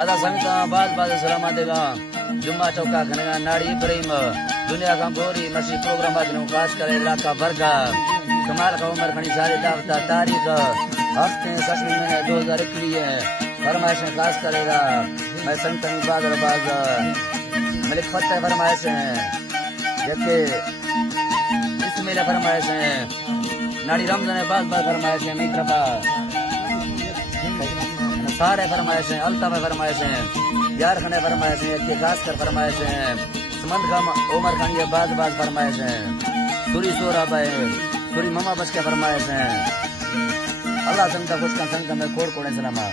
अदा संगता बाज सलामतेगा जुम्मा चौका खनेगा नाड़ी इब्राहिम दुनिया का गोरी मसी प्रोग्राम बाजनो खास करे इलाका वर्गा कमाल का उम्र खनी सारी दावता तारीख हफ्ते ससनी महीने 2021 है फरमाइश खास करेगा मैं संतनी बादल बाज मलिक फतेह फरमाइश है जबकि इसमें फरमाइश है नाड़ी रमजान बाज फरमाइश है मित्रपा सारे फरमाइश हैं अल्ताफ फरमाइश हैं यार खने फरमाइश हैं के खास कर फरमाइश हैं समंद का उमर खान के बाज फरमाइश हैं सूरी सोरा बाय सूरी मामा बस के फरमाइश हैं अल्लाह संगता कुछ का संगता में कोड़ कोड़े सलामा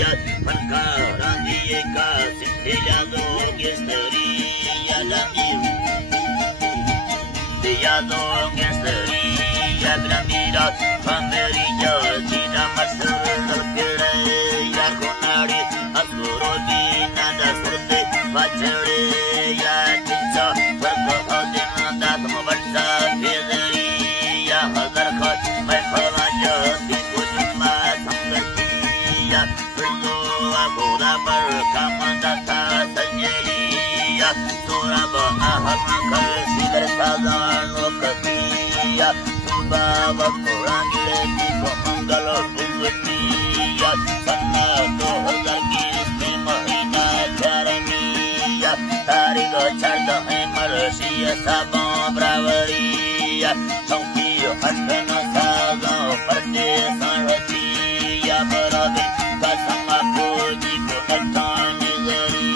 ya Pankaran diye ka Sintila do gesteri ya Lamir Ya do gesteri ya Gramira Pamerilla Dina Masur Kere ya Konari Asgoro Dina da Surte Vachare ya Tinsa Varga Hodin da Tamavarsa Kedari ya Hazar Khat Mai Khalaya Tikujma Samgati ya Sullo Agora Bar Kamandata Sanjeli ya Suraba Ahad Makar Sidar Sadar Lokati ya Subaba Kurangile Tiko Mangalo Bugati ya Sanna Dohazar Kisti Mahina Dharami ya Tarigo Charda Hai Marasiya Sabon Bravari ya Chauki Hatana Saga Parte Sarati ya Barabi Kasama Koji Kunatan Nizari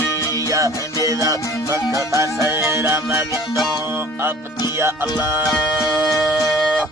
ya Hemeda Sakata Saira Magindo Apti ya Allah